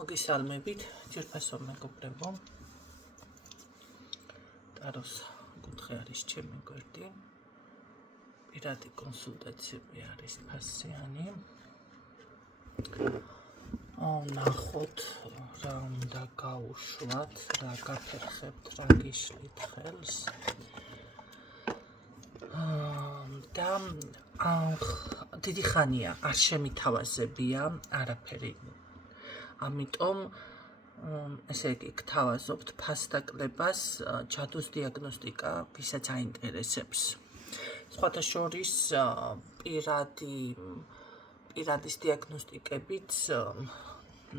მოგესალმებით, ძვირფასო მეგობრებო. ტაროს კუთხე არის ჩემი გვერდი. პირადი კონსულტაციები არის ფასიანი. ნახოთ რა უნდა გაუშვათ, რა გაფერხებთ, რა გიშლით ხელს. და დიდი ხანია არ შემითავაზებია არაფერი. ამიტომ ესე იგი გთავაზობთ ფასდაკლებას ჯადოს დიაგნოსტიკა, ვისაც აინტერესებს. სხვათა შორის პირადის დიაგნოსტიკებით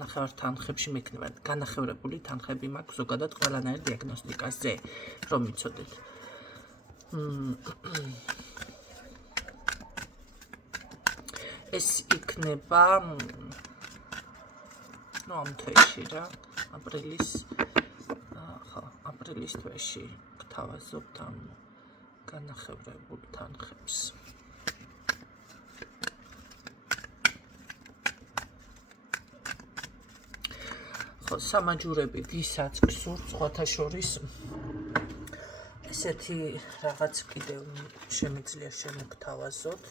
ნახევარ თანხებში მექნება განახევრებული თანხები მაქვს ზოგადად ყველანაირ დიაგნოსტიკაზე, რომ იცოდეთ. ეს იქნება ამ თვეში რა, აპრილის თვეში გთავაზობთ ამ განახევრებულ თანხებს. სამაჯურები ვისაც გსურთ სხვათა შორის ესეთი რაღაც კიდევ შემიძლია შემოგთავაზოთ.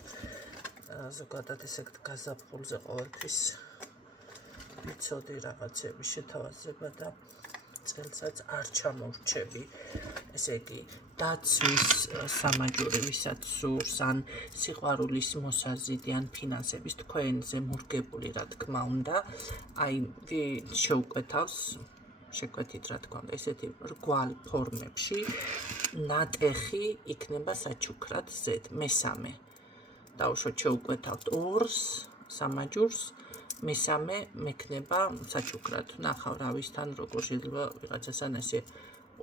ზოგადად ესეთ გაზაფხულზე ყოველთვის ვიცოდი რაღაცები შეთავაზება და წელსაც არ ჩამორჩები. ესე იგი დაცვის სამაჯური ვისაც სურს ან სიყვარულის მოსაზიდი ან ფინანსების თქვენზე მორგებული რა თქმა უნდა, აი შეუკვეთავს შეკვეთით რა თქმა უნდა ესეთი რგვალ ფორმებში ნატეხი იქნება საჩუქრად ზედ მესამე დაუშვათ შეუკვეთავთ ორს სამაჯურს მესამე მექნება საჩუქრად ნახავ რავისთან როგორ შეიძლება ვიღაცასთან ესე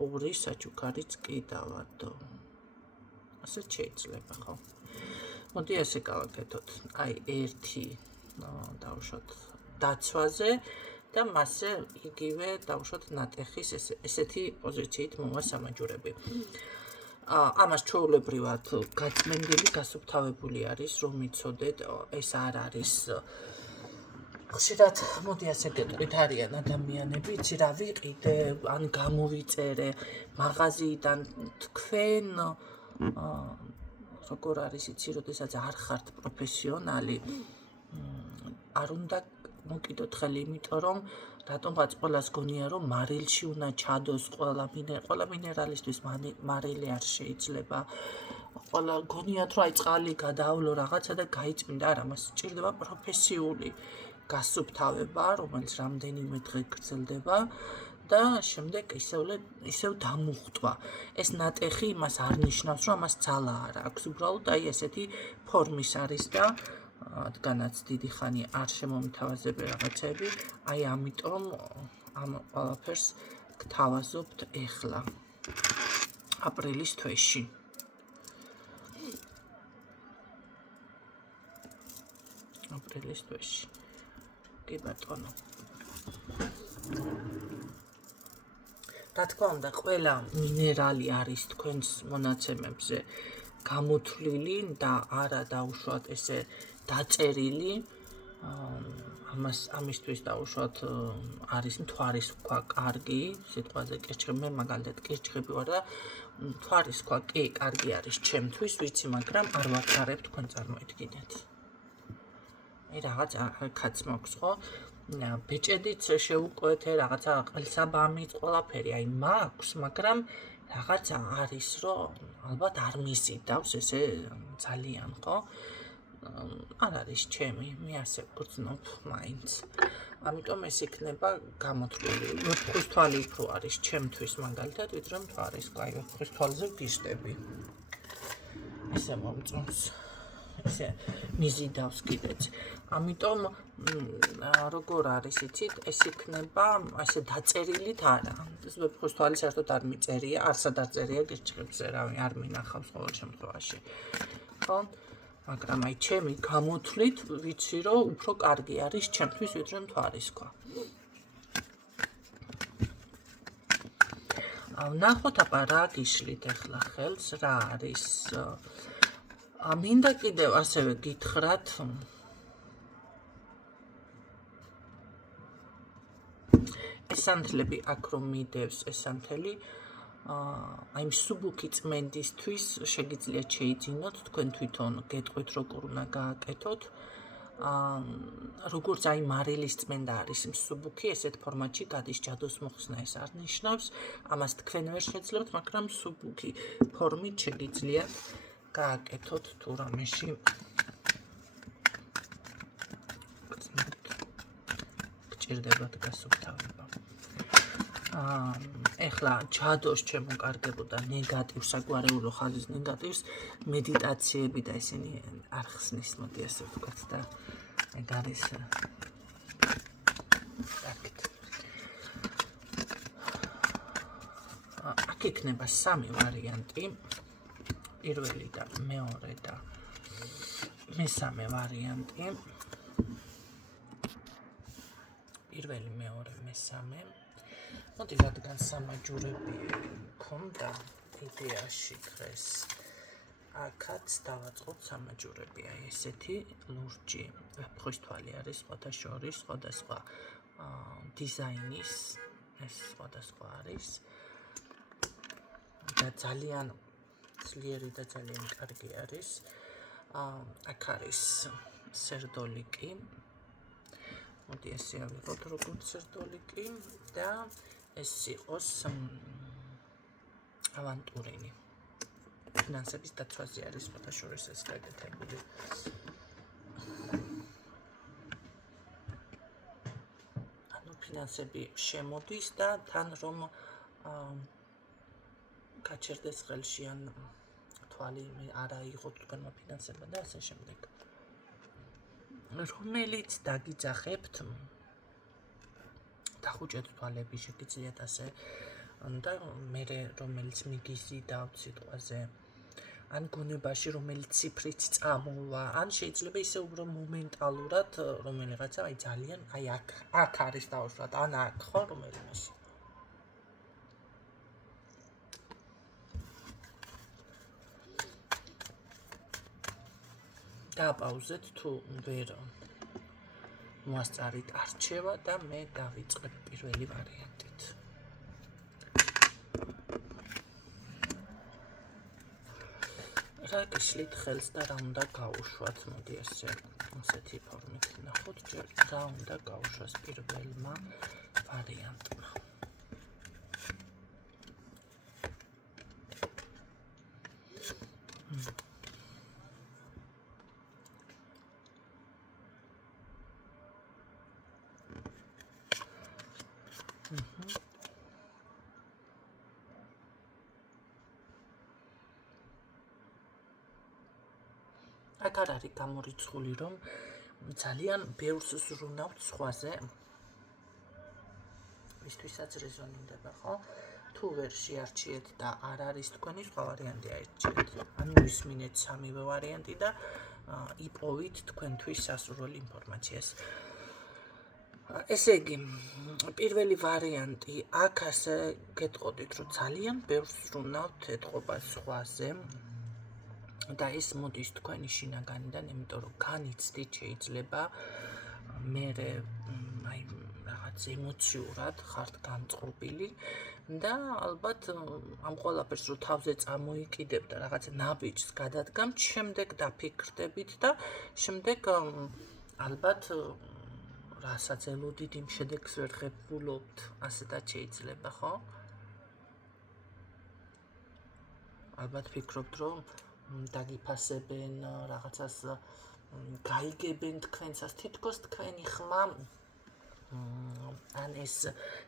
ორი საჩუქარიც კი დავადო ასე შეიძლება ხო მოდი ასე გავაკეთოთ აი ერთი დაუშვათ დაცვაზე და მასზე იგივე დავუშვათ ნატეხის ესეთი პოზიციით მოვა სამაჯურები. ამას ჩვეულებრივად გაწმენდილი გასუფთავებული არის, რომ იცოდეთ, ეს არ არის ხშირად მოდი ასე გეტყვით არიან ადამიანები, იცი რა ვიყიდე, ან გამოვიწერე მაღაზიიდან თქვენ როგორ არის იცი, როდესაც არ ხართ პროფესიონალი, არ უნდა მოკიდოთ ხელი, იმიტომ რომ რატომღაც ყველას გონია რომ მარილში უნდა ჩადოს ყველა მინერალისთვის მარილი არ შეიძლება. ყველა გონიათ რომ აი წყალი გადაავლო რაღაცა და გაიწმინდა, არა, მას სჭირდება პროფესიული გასუფთავება, რომელიც რამდენიმე დღე გრძელდება და შემდეგ ისევ დამუხტვა. ეს ნატეხი იმას არ ნიშნავს, რომ ამას ძალა არ აქვს, უბრალოდ აი ესეთი ფორმის არის და რადგანაც დიდი ხანი არ შემომთავაზები რაღაცები, აი ამიტომ ამ ყველაფერს გთავაზობთ ეხლა აპრილის თვეში. კი ბატონო. რა თქმა უნდა, ყველა მინერალი არის თქვენს მონაცემებზე გამოთვლილი და არა დაუშვათ ესე დაწერილი. ამისთვის დაუშვათ არის მთვარის ქვა კარგი, სიტყვაზე კირჩხები, მე მაგალითად კირჩხები ვარ და მთვარის ქვა კი კარგი არის ჩემთვის, ვიცი, მაგრამ არ ვახარებ თქვენ წარმოიდგინეთ. აი რაღაც აქაც მაქვს ხო? ბეჭედიც შეუკვეთე, რაღაცა ყელსაბამიც, ყველაფერი აი მაქვს, მაგრამ რაღაცა არის, რომ ალბათ არ მიზიდავს ესე ძალიან, ხო? არ არის ჩემი, მე ასე გრძნობ მაინც. ამიტომ ეს იქნება გამოთვლილი. ვეფხვის თვალი უფრო არის ჩემთვის მაგალითად, ვიდრე მთვარის ქვა. აი ვეფხვის თვალზე ვგიშდები. ესე მომწონს. ესე მიზიდავს კიდეც. ამიტომ როგორ არის იცით, ეს იქნება ასე დაწერილით არა. ეს ვეფხვის თვალი საერთოდ არ მიწერია, არსად არ წერია კირჩხებზე, რავი, არ მინახავს ყოველ შემთხვევაში. ხო? მაგრამ აი ჩემი გამოთვლით ვიცი რომ უფრო კარგი არის ჩემთვის ვიდრე მთვარის ქვა. ნახოთ აბა რა გიშლით ახლა ხელს, რა არის. მინდა კიდევ ასევე გითხრათ ესანთლები აქ რომ მიდევს ესანთელი აი მსუბუქი წმენდისთვის შეგიძლიათ შეიძინოთ თქვენ თვითონ გეტყვით როგორ უნდა გააკეთოთ როგორც აი მარილის წმენდა არის მსუბუქი ესეთ ფორმატში გადის ჯადოს მოხსნა ეს არ ნიშნავს ამას თქვენ ვერ შეძლებთ მაგრამ მსუბუქი ფორმით შეგიძლიათ გააკეთოთ თუ რამეში გჭირდებათ გასუფთავება ეხლა ჯადოს შემოკარგებოდა ნეგატივ საგვარეულო ხაზის ნეგატივს მედიტაციები და ისინი არ ხსნის მოდი ასე ვთქვათ და ეგ არის აქ იქნება სამი ვარიანტი პირველი და მეორე და მესამე ვარიანტი პირველი მეორე მესამე მოდი რადგან სამაჯურები მქონდა იდეაში დღეს აქაც დავაწყოთ სამაჯურები აი ესეთი ლურჯი ვეფხვის თვალი არის სხვათა შორის სხვადასხვა დიზაინის ეს სხვადასხვა არის და ძალიან ძლიერი და ძალიან კარგი არის აქ არის სერდოლიკი მოდი ესე ავიღოთ როგორც სერდოლიკი და ეს იყოს ავანტურინი ფინანსების დაცვაზე არის სხვათა შორის ეს გაკეთებული ანუ ფინანსები შემოდის და თან რომ გაჩერდეს ხელში ან თვალი არ აიღოთ თქვენმა ფინანსებმა და ასე შემდეგ რომელიც დაგიძახებთ დახუჭეთ თვალები შეგიძლიათ ასე და მე რომელიც მიგიზიდავთ სიტყვაზე ან გონებაში რომელიც ციფრიც წამოვა ან შეიძლება ისე უბრალოდ მომენტალურად რომელიღაცა აი ძალიან აი აქ არის დაუშვათ ან აქ ხო რომელიმაში დააპაუზეთ თუ ვერ მოასწარით არჩევა და მე დავიწყებ პირველი ვარიანტით. რა გიშლით ხელს და რა უნდა გაუშვათ, მოდი ასეთი ფორმით ნახოთ, რა უნდა გაუშვას პირველმა ვარიანტმა. აქ არ არის გამორიცხული, რომ ძალიან ბევრს ზრუნავთ სხვაზე. ვისთვისაც რეზონირდება, ხო? თუ ვერ შეარჩიეთ და არ არის თქვენი სხვა ვარიანტი აირჩიეთ. ანუ ისმინეთ სამივე ვარიანტი და იპოვით თქვენთვის სასურველი ინფორმაციას. ესე იგი, პირველი ვარიანტი აქ ასე გეტყოდით, რომ ძალიან ბევრს ზრუნავთ ეთყობა სხვაზე. და ეს მოდის თქვენი შინაგანიდან, იმიტომ რომ განიცდით შეიძლება მე აი რაღაც ემოციურად ხართ განწყობილი და ალბათ ამ ყველაფერს რო თავზე წამოიკიდებ და რაღაც ნაბიჯს გადადგამთ, შემდეგ დაფიქრდებით და შემდეგ ალბათ რასაც ელოდით იმ შედეგს ვერ ღებულობთ, ასეთაც შეიძლება, ხო? ალბათ ფიქრობთ, რომ დაგიფასებენ რაღაცას გაიგებენ თქვენსაც თითქოს თქვენი ხმა ან ეს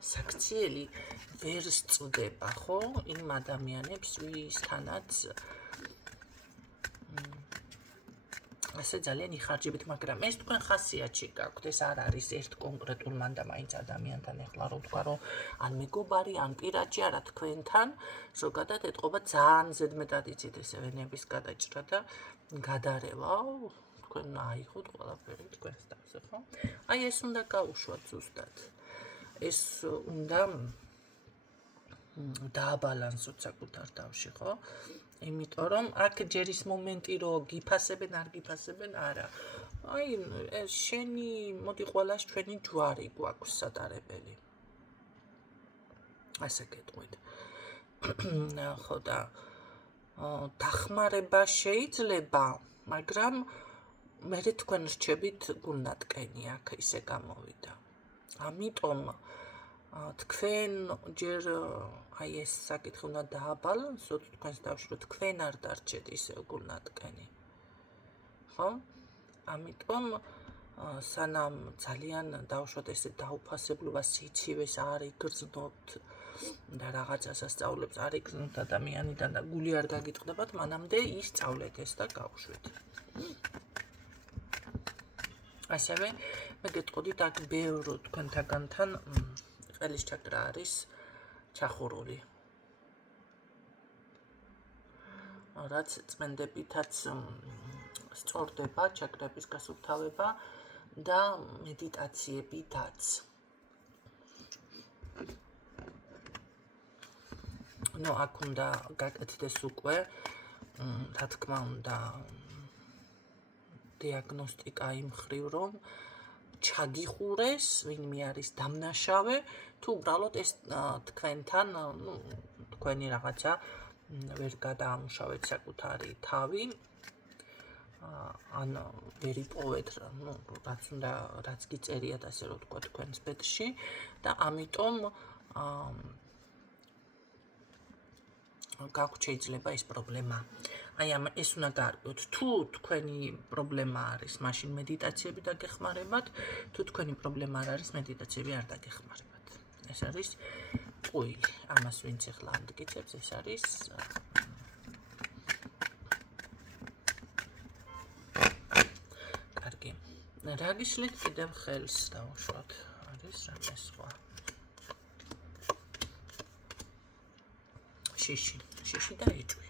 საქციელი ვერ სწდება ხო იმ ადამიანებს ვისთანაც ასე ძალიან იხარჯებით, მაგრამ ეს თქვენ ხასიათში გაქვთ, ეს არ არის ერთ კონკრეტულ მანდამაინც ადამიანთან ეხლა რო ვთქვა რომ ან მეგობარი ან პირადი არა თქვენთან ზოგადად ეთყობა ძალიან ზედმეტად იცით ეს ვენების გადაჭრა და გადარევა თქვენ აიღოთ ყველაფერი თქვენს თავზე ხო აი ეს უნდა გაუშვათ ზუსტად ეს უნდა დააბალანსოთ საკუთარ თავში ხო იმიტომ რომ აქ ჯერ ის მომენტი რომ გიფასებენ არ გიფასებენ არა აი შენი მოდი ყველას ჩვენი ჯვარი გვაქვს სატარებელი ასე გეტყვით. ხო და დახმარება შეიძლება, მაგრამ მე თქვენ რჩებით გულნატკენი აქ ისე გამოვიდა. ამიტომ თქვენ ჯერ აი ეს საკითხი უნდა დააბალანსოთ თქვენს თავში, რომ თქვენ არ დარჩეთ ისე გულნატკენი. ხო? ამიტომ სანამ ძალიან დავუშვათ ესე დაუფასებლობა სიცივეს არ იგრძნობთ და რაღაცას ასწავლებს არ იგრძნობთ ადამიანიდან და გული არ გაგიტყდებათ, მანამდე ისწავლეთ ეს და გავუშვით. ასევე მე გეტყოდით აქ ბევრ თქვენთაგანთან ყელის ჩაკრა არის ჩახურული. რაც წმენდებითაც სწორდება ჩაკრების გასუფთავება და მედიტაციებითაც. ნუ აქ უნდა გაკეთდეს უკვე, რა თქმა უნდა, დიაგნოსტიკა იმ მხრივ, რომ ჩაგიხურეს, ვინმე არის დამნაშავე, თუ უბრალოდ ეს თქვენთან, თქვენი რაღაცა ვერ გადაამუშავეთ საკუთარი თავი, ან ვერ იპოვეთ, რაც გიწერიათ, ასე რომ თქვა თქვენს ბედში და ამიტომ გაქვთ შეიძლება ეს პრობლემა. აი ეს უნდა გაარკვიოთ, თუ თქვენი პრობლემა არის, მაშინ მედიტაციები დაგეხმარებათ, თუ თქვენი პრობლემა არ არის, მედიტაციები არ დაგეხმარებათ. ეს არის ყვილი. ამას ვინც ახლა ამტკიცებს, ეს არის კარგი. რა გიშლით კიდევ ხელს დავუშვათ? არის რამე სხვა? შიში და ეჭვი.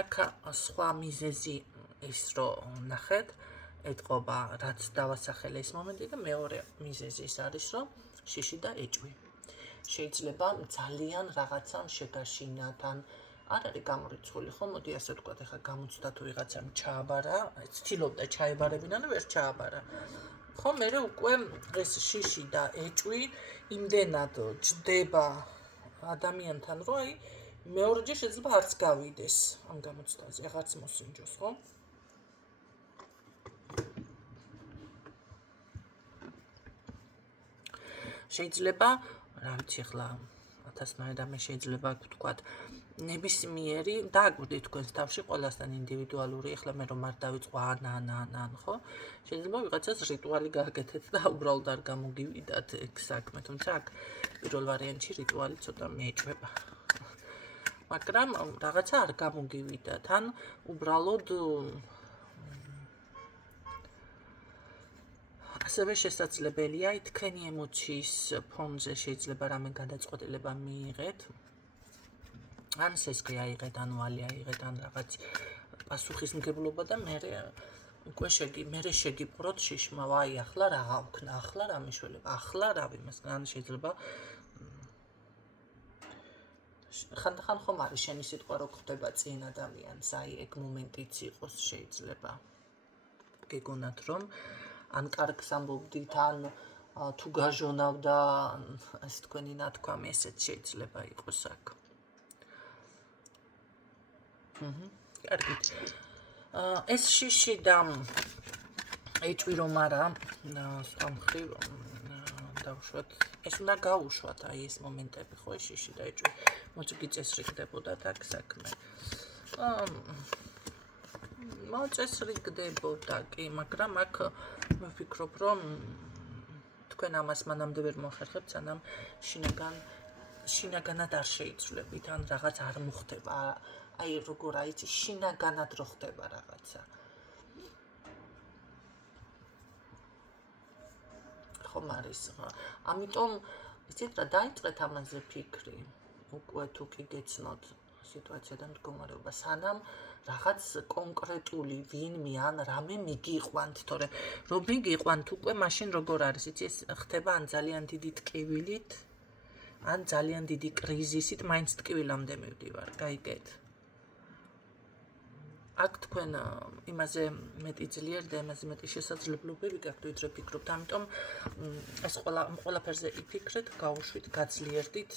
აქ სხვა მიზეზი ის რომ ნახეთ, ეთყობა რაც დავასახელე ეს მომენტი და მეორე მიზეზი ის არის რომ შიში და ეჭვი. შეიძლება ძალიან რაღაცამ შეგაშინათ ან არ არის გამორიცხული ხო, მოდი ასე ვთქვათ, ეხლა გამოცდა თუ ვიღაცამ ჩააბარა, ცდილობდა ჩაებარებინა და ვერ ჩააბარა. ხო, მერე უკვე ეს შიში და ეჭვი იმდენად ჯდება ადამიანთან, რომ აი მეორეჯერ შეიძლება არც გავიდეს ამ გამოცდაზე, აღარც მოსინჯოს, ხო? შეიძლება, რა ვიცი ახლა 1000 რამე შეიძლება ვთქვათ, ნებისმიერი დააკვირდით თქვენს თავში ყველასთან ინდივიდუალური, ახლა მე რომ არ დავიწყო ან, ხო? შეიძლება ვიღაცას რიტუალი გააკეთეთ და უბრალოდ არ გამოგივიდათ ეგ საქმე, თუმცა აქ პირველ ვარიანტში რიტუალი ცოტა მეეჭვება. მაგრამ რაღაცა არ გამოგივიდათ, ან უბრალოდ ასევე შესაძლებელია თქვენი ემოციის ფონზე შეიძლება რამე გადაწყვეტილება მიიღეთ. ან სესხი აიღეთ, ან ვალი აიღეთ, ან რაღაც პასუხისმგებლობა და უკვე შეგიპყროთ შიშმა, ვაი, ახლა რა გავქნა, ახლა რა მიშველება, ახლა რა ვიმას, ან შეიძლება ხანდახან ხომ არის შენი სიტყვა რო ხდება წინ ადამიანს, აი ეგ მომენტიც იყოს შეიძლება. გეგონათ რომ ან კარგს ამბობდით, ან თუ გაჟონავ და ეს თქვენი ნათქვამი ესეც შეიძლება იყოს აქ. კარგით. ეს შიში და ეჭვი რომ არა, სხვა მხრივ დავუშვათ, ეს უნდა გაუშვათ აი ეს მომენტები, ხო, შიში და ეჭვი. მოწგი წესრიგდებოდათ აქ საქმე. მოწესრიგდებოდა კი, მაგრამ აქ მე ვფიქრობ, რომ თქვენ ამას მანამდე ვერ მოხერხებთ, სანამ შინაგანად არ შეიცვლებით, ან რაღაც არ მოხდება. აი როგორ აიცი, შინაგანად რო ხდება რაღაცა. ხომ არის. ამიტომ იცით რა, დაიწყეთ ამაზე ფიქრი. უკვე თუ კი გეცნოთ სიტუაცია და მდგომარეობა, სანამ რაღაც კონკრეტული ვინმე ან რამე მიგიყვანთ, თორე რომ მიგიყვანთ უკვე მაშინ როგორ არის, იცი ეს ხდება ან ძალიან დიდი ტკივილით, ან ძალიან დიდი კრიზისით, მაინც ტკივილამდე მივდივარ, გაიგეთ? აქ თქვენ იმაზე მეტი ძლიერ და იმაზე მეტი შესაძლებლობები გაქვთ, ვიდრე ფიქრობთ. ამიტომ ეს ყველაფერზე იფიქრეთ, გაუშვით, გაძლიერდით,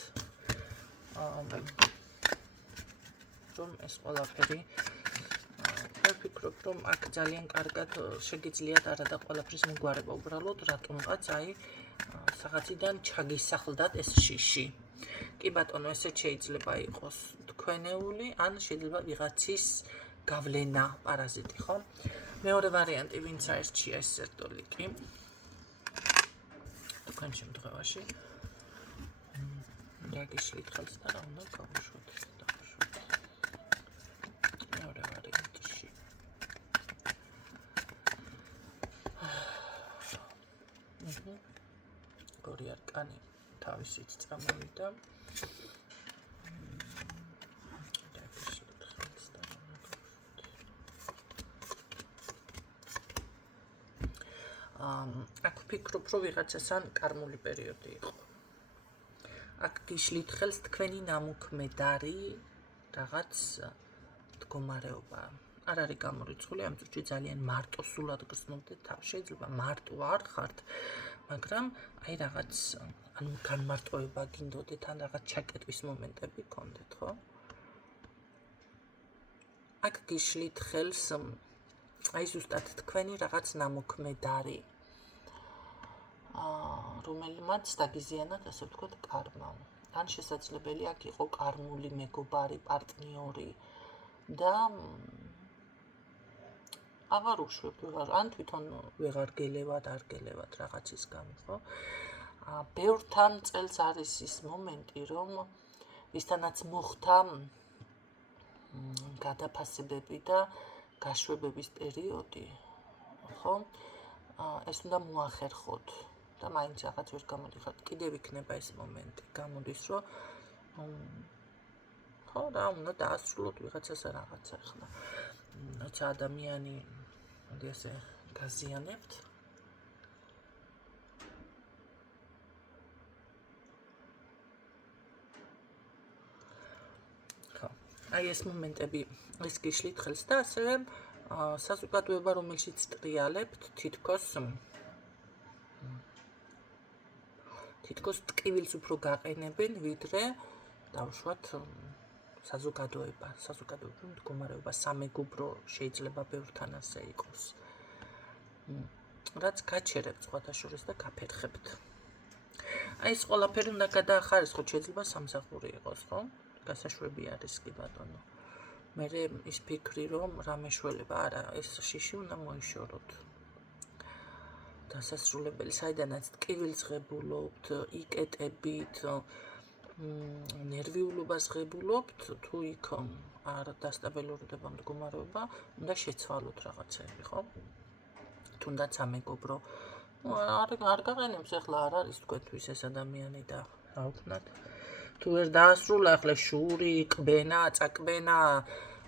რომ ეს ყველაფერი ვფიქრობ, რომ აქ ძალიან კარგად შეგიძლიათ არადა ყველაფრის მოგვარება უბრალოდ, რატომღაც რაღაციდან ჩაგისახლდათ ეს შიში. კი ბატონო, ესეც შეიძლება იყოს თქვენეული, ან შეიძლება ვიღაცის გავლენა, პარაზიტი, ხო? მეორე ვარიანტი, ვინც აერჩია ეს სერტოლიკი. თქვენ შემთხვევაში გაგიშლით ხელს და რა უნდა გავუშვოთ. მეორე ვარიანტში. ორი არკანი თავისით წამოვიდა. აქ ვფიქრობ, რომ ვიღაცასთან კარმული პერიოდი იყო. აქ გიშლით ხელს თქვენი ნამოქმედარი რაღაც მდგომარეობა. არ არის გამორიცხული, ამ წუთში ძალიან მარტოსულად გრძნობდეთ თავს. შეიძლება მარტო არ ხართ, მაგრამ აი რაღაც განმარტოება გინდოდეთ, ან რაღაც ჩაკეტვის მომენტები გქონდეთ, ხო? აქ გიშლით ხელს აი ზუსტად თქვენი რაღაც ნამოქმედარი, რომელმაც დაგიზიანათ, ასე ვთქვათ, კარმა. ან შესაძლებელი აქ იყო კარმული მეგობარი, პარტნიორი და აღარ უშვებთ, ან თვითონ ვეღარ გელევათ, არ გელევათ რაღაცის გამო, ხო? ბევრთან წელს არის ის მომენტი, რომ ვისთანაც მოხდა გადაფასებები და გაშვებების პერიოდი, ხო? ეს უნდა მოახერხოთ და მაინც რაღაც ვერ გამოდიხართ. კიდევ იქნება ეს მომენტი. გამოდის, რომ ხო, რა უნდა დაასრულოთ ვიღაცასა რაღაცა ახლა. როცა ადამიანი მოდი ასე გაზიანებთ, აი ეს მომენტები ის გიშლით ხელს და ასევე საზოგადოება, რომელშიც ტრიალებთ, თითქოს ტკივილს უფრო გაყენებენ, ვიდრე დავუშვათ საზოგადოება მდგომარეობა, სამეგობრო შეიძლება ბევრთან ასე იყოს. რაც გაჩერებთ სხვათაშორის და გაფერხებთ. აი ეს ყველაფერი უნდა გადაახარისხოთ, შეიძლება სამსახური იყოს, ხო? გასაშვები არის კი ბატონო. მე ის ფიქრი, რომ რამე შველება არა, ეს შიში უნდა მოიშოროთ. დასასრულებელი, საიდანაც ტკივილს ღებულობთ, იკეტებით, ნერვიულობას ღებულობთ, თუ იქ არ დასტაბილურდება მდგომარეობა, უნდა შეცვალოთ რაღაცები, ხო? თუნდაც სამეგობრო. არ გაყენებს ახლა არ არის თქვენთვის ეს ადამიანი და რა ვქნათ? თუ ვერ დაასრულა ახლა შური, ყბენა, წაკბენა,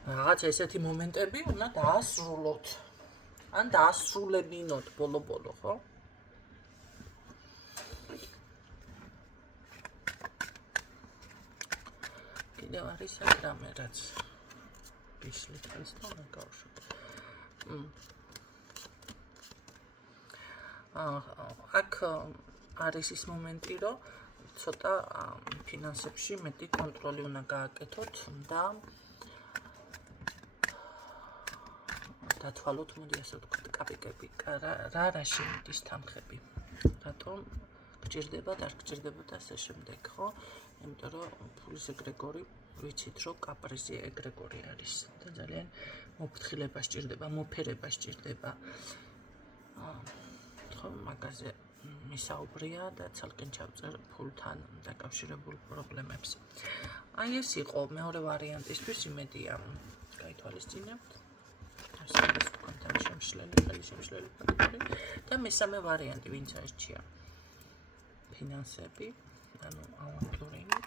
რაღაც ესეთი მომენტები უნდა დაასრულოთ. ან დაასრულებინოთ ბოლო-ბოლო, ხო? კიდევ არის აქ რამე, რაც გიშლით ხელს და უნდა გავუშვოთ. აქ არის ის მომენტი, რომ ცოტა ფინანსებში მეტი კონტროლი უნდა გააკეთოთ და დათვალოთ, მოდი ასე ვთქვათ, კაპიკები, რაში მიდის თანხები, რატომ გჭირდებათ, არ გჭირდებათ ასე შემდეგ, ხო? იმიტომ რომ ფულის ეგრეგორი ვიცით, რომ კაპრიზი ეგრეგორი არის და ძალიან მოფრთხილება სჭირდება, მოფერება სჭირდება. ხო, მაგაზე მისაუბრია და ცალკე ჩავწერ ფულთან დაკავშირებულ პრობლემებს. აი ეს იყო მეორე ვარიანტისთვის, იმედია გაითვალისწინებთ. ეს თქვენთან შემშლელი ფაქტორი და მესამე ვარიანტი, ვინც აირჩია ფინანსები, ანუ ავანტურინგი.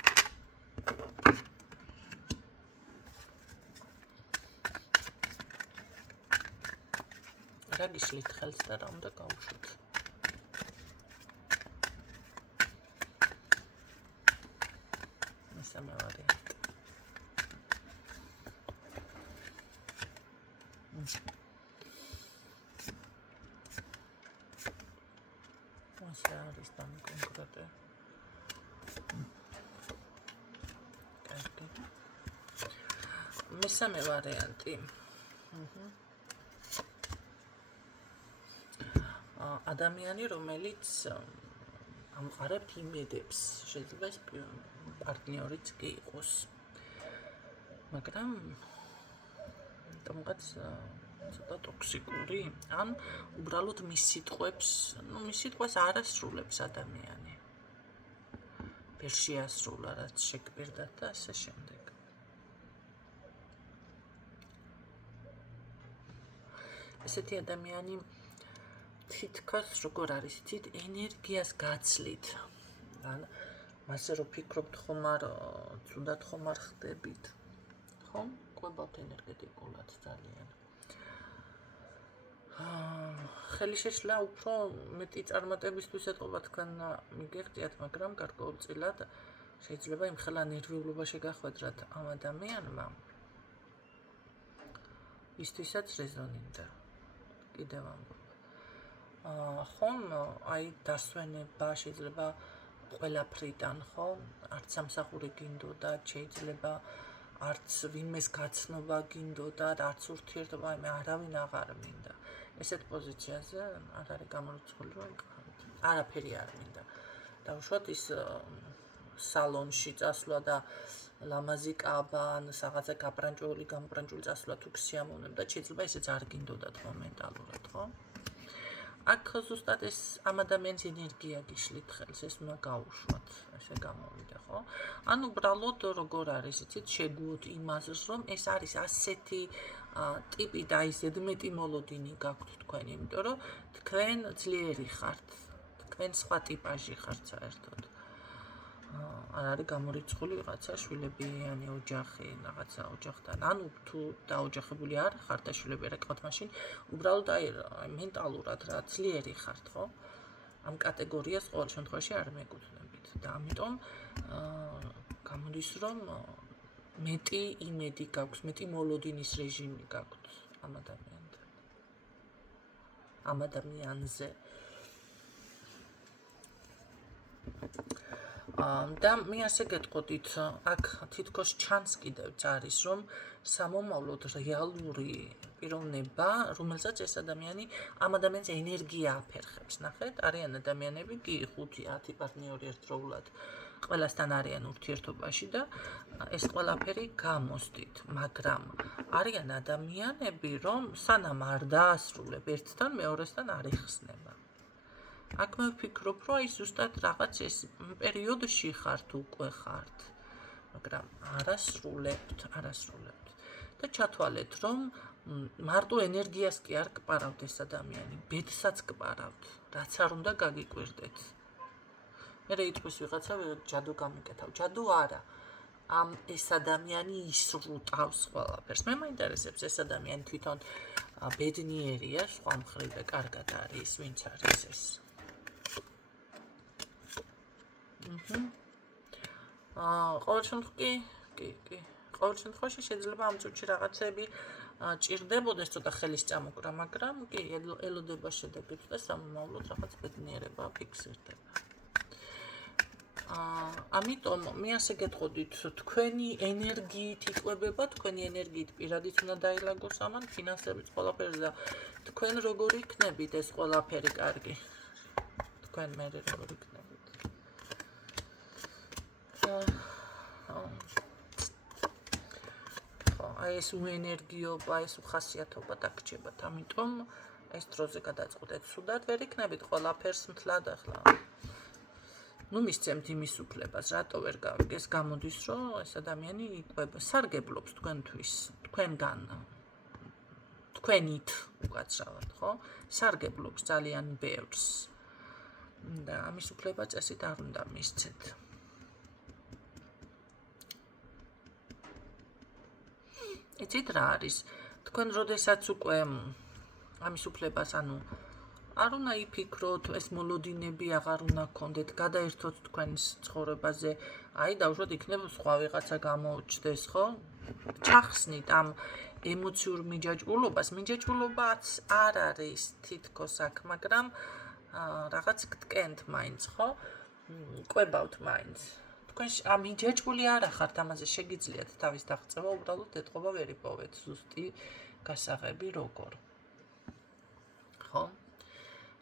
რა გიშლით ხელს და რა უნდა გავუშვოთ? მესამე ვარიანტი. მესამე ვარიანტი. ადამიანი, რომელიც ამყარებთ იმედებს, შეიძლება ეს პარტნიორიც კი იყოს. მაგრამ თუმცა ცოტა ტოქსიკური, ან უბრალოდ მის სიტყვას არ ასრულებს ადამიანი. ვერ შეასრულა, რაც შეგვირდათ და ასე შემდეგ. ესეთი ადამიანი თითქოს როგორ არის, იცით, ენერგიას გაცლით. ან მასე რო ფიქრობთ ხომ არ თუნდაც ხომ არ ხდებით. ხომ? ყვებავთ ენერგეტიკულად ძალიან. ხელი შეშლა უფრო მეტი წარმატებისთვის ეთყობა თქვენ მიგეხტიათ, მაგრამ გარკვეულწილად შეიძლება იმხელა ნერვიულობა შეგახვედრათ ამ ადამიანმა. ისთვისაც რეზონინდა. კიდევ ამბობ. ხომ აი დასვენება შეიძლება ყველაფრიდან, ხო? არც სამსახური გინდოდა, შეიძლება არც ვინმეს გაცნობა გინდოდა, არც ურთიერთობა, არავინ აღარ მინდა. ესეთ პოზიციაზე არ არის გამორიცხული რომ იყავით. არაფერი არ მინდა. დაუშვათ ის სალონში წასვლა და ლამაზი კაბა ან რაღაცა გამბრანჭული წასვლა თუ გსიამოვნებდა, შეიძლება ესეც არ გინდოდათ მომენტალურად, ხო? აქ ზუსტად ეს ამ ადამიანის ენერგია გიშლით ხელს, ეს უნდა გაუშვათ, ესე გამოვიდა, ხო? ან უბრალოდ როგორ არის, იცით, შეგუოთ იმას, რომ ეს არის ასეთი ტიპი და ის ზედმეტი მოლოდინი გაქვთ თქვენ, იმიტომ რომ თქვენ ძლიერი ხართ, თქვენ სხვა ტიპაჟი ხართ საერთოდ. არ არის გამორიცხული რაღაცა შვილებიანი ოჯახი, რაღაცა ოჯახთან. ანუ თუ დაოჯახებული არ ხართ და შვილები არ გყავთ, მაშინ უბრალოდ აი მენტალურად რა ძლიერი ხართ, ხო? ამ კატეგორიას ყოველ შემთხვევაში არ მეკუთვნებით და ამიტომ გამოდის რომ მეტი იმედი გაქვს, მეტი მოლოდინის რეჟიმი გაქვთ ამ ადამიანთან. ამ ადამიანზე. და მე ასე გეტყოდით, აქ თითქოს ჩანს კიდევ არის, რომ სამომავლოდ რეალური პიროვნება, რომელსაც ეს ადამიანი ამ ადამიანის ენერგია აფერხებს. ნახეთ, არიან ადამიანები კი 5-10 პარტნიორი ერთდროულად ყველასთან არიან ურთიერთობაში და ეს ყველაფერი გამოსდით, მაგრამ არიან ადამიანები, რომ სანამ არ დაასრულებ ერთთან, მეორესთან არ იხსნება. აქ მე ვფიქრობ, რომ აი ზუსტად რაღაც ეს პერიოდში ხართ უკვე ხართ, მაგრამ არასრულებთ და ჩათვალეთ, რომ მარტო ენერგიას კი არ გპარავთ ეს ადამიანი, ბედსაც გპარავთ, რაც არ უნდა გაგიკვირდეთ. მე იტყვის ვიღაცა ჯადო გამიკეთავ, ჯადო არა. ეს ადამიანი ისრუტავს ყველაფერს. მე მაინტერესებს ეს ადამიანი თვითონ ბედნიერია, სხვა მხრივ და კარგად არის, ვინც არის ეს. ყოველ შემთხვევაში შეიძლება ამ წუთში რაღაცები ჭირდებოდეს ცოტა ხელის წამოკრა, მაგრამ კი ელოდება შედეგებს და სამომავლოდ რაღაც ბედნიერება ფიქსირდება. ამიტომ მე ასე გეტყოდით, თქვენი ენერგიით იკვებება, თქვენი ენერგიით პირადით უნდა დაილაგოს ამან, ფინანსებით ყველაფერზე და თქვენ როგორ იქნებით ეს ყველაფერი კარგი. თქვენ მე როგორ იქნებით. აი ეს უენერგიობა, ეს უხასიათობა დაგჭებათ, ამიტომ ეს დროზე გადაწყვეტეთ, სუდად ვერ იქნებით ყველაფერს მთლად ახლა. ნუ მისცემთ იმის უფლებას, რატო ვერ გავიგეს, გამოდის, რომ ეს ადამიანი იკვება, სარგებლობს თქვენთვის, თქვენგან, თქვენით უკაცრავად, ხო? სარგებლობს ძალიან ბევრს და ამის უფლება წესით არ უნდა მისცეთ. იცით რა არის, თქვენ როდესაც უკვე ამის უფლებას, ანუ არ უნდა იფიქროთ, ეს მოლოდინები აღარ უნდა გქონდეთ, გადაერთოთ თქვენს ცხოვრებაზე, აი დავუშვათ იქნებ სხვა ვიღაცა გამოჩნდეს, ხო? ჩახსნით ამ ემოციურ მიჯაჭვულობას არ არის თითქოს აქ, მაგრამ რაღაც გტკენთ მაინც, ხო? ყვებავთ მაინც. თქვენ მიჯაჭვული არ ახართ ამაზე შეგიძლიათ თავის დაღწევა, უბრალოდ ეთყობა ვერ იპოვეთ ზუსტი გასაღები როგორ. ხო?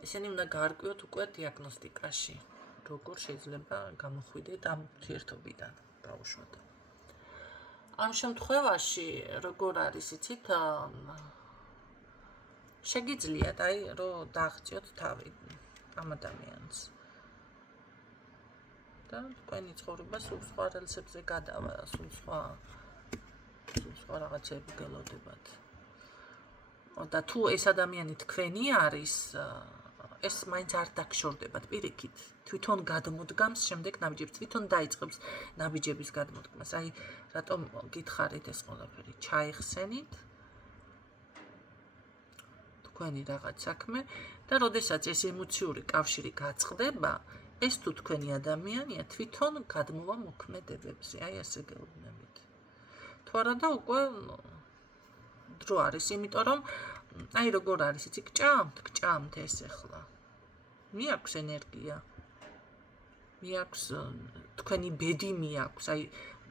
ესენი უნდა გაარკვიოთ უკვე დიაგნოსტიკაში, როგორ შეიძლება გამოხვიდეთ ამ ურთიერთობიდან ბავშვად. ამ შემთხვევაში როგორ არის იცით შეგიძლიათ რომ დააღწიოთ თავი ამ ადამიანს. და თქვენი ცხოვრება სულ სხვა რელსებზე გადავა, სულ სხვა რაღაცები გელოდებათ. და თუ ეს ადამიანი თქვენი არის, ეს მაინც არ დაგშორდებათ პირიქით. თვითონ გადმოდგამს შემდეგ ნაბიჯებს, თვითონ დაიწყებს ნაბიჯების გადმოდგმას. აი, რატომ გითხარით ეს ყველაფერი? ჩაიხსენით თქვენი რაღაც საქმე და როდესაც ეს ემოციური კავშირი გაწყდება, ეს თუ თქვენი ადამიანია, თვითონ გადმოვა მოქმედებებზე, აი ასე გეუბნებით. თუ არა და უკვე დრო არის, იმიტომ რომ აი როგორ არის, იცი, გჭამთ ეს ახლა. მიაქვს ენერგია. მიაქვს თქვენი ბედი მიაქვს, აი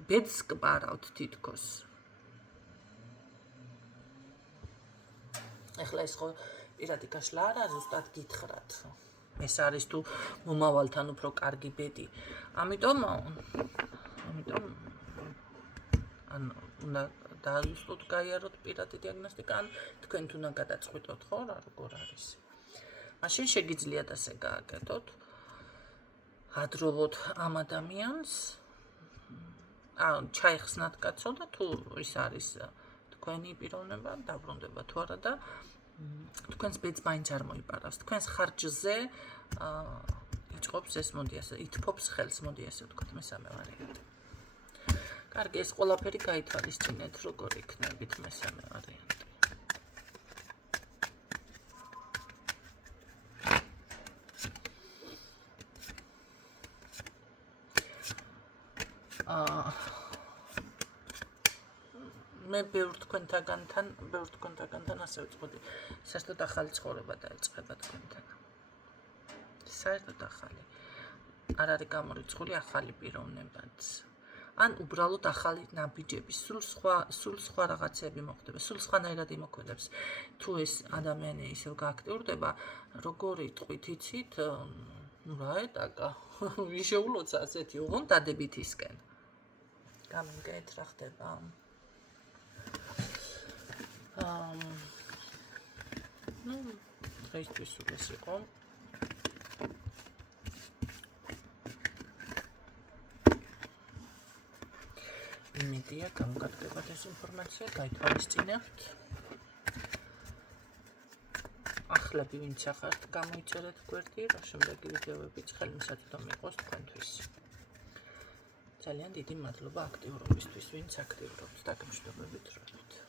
ბედს კბარავთ თითქოს. ახლა ეს ხო პირადი გაშლა არა, ზუსტად გითხრათ. ეს არის თუ მომავალთან უფრო კარგი ბედი. ამიტომ უნდა დააზუსტოთ, გაიაროთ პირადი დიაგნოსტიკა, ან თქვენ უნდა გადაწყვიტოთ, ხო, რა როგორ არის. მაშინ შეგიძლიათ ასე გააკეთოთ. ადროვოთ ამ ადამიანს, ჩაიხსნათ კაცო და თუ ის არის თქვენი პიროვნება, დაბრუნდება თუ არა და თქვენს ბედს მაინც არ მოიპარავს. თქვენს ხარჯზე იწყობს ეს, მოდი ასე, ითფობს ხელს, მოდი ასე ვთქვათ, მესამე ვარიანტი. კარგი, ეს ყველაფერი გაითვალისწინეთ, როგორ იქნებით მესამე ვარიანტი. მე ბევრ თქვენთაგანთან ასე ვწყვეტი. საერთოდ ახალი ცხოვრება დაიწყება თქვენთან. საერთოდ ახალი. არ არის გამორიცხული ახალი პიროვნებაც. ან უბრალოდ ახალი ნაბიჯები, სულ სხვა რაღაცები მოხდება, სულ სხვანაირად იმოქმედებს. თუ ეს ადამიანი ისევ გააქტიურდება, როგორ იტყვით, იცით? რა ეტაკა? ვიშეულოცა ასეთი უღონ დადებითისკენ. გამიგეთ რა ხდება? დღეისთვის ეს იყო. იმედია გამოგადგებათ ეს ინფორმაცია, გაითვალისწინებთ. ახლები ვინც ახართ, გამოიწერეთ გვერდი, რომ შემდეგი ვიდეოებიც ხელმისაწვდომი იყოს თქვენთვის. ძალიან დიდი მადლობა აქტიურობისთვის, ვინც აქტიურობთ, დაგემშვიდობებით.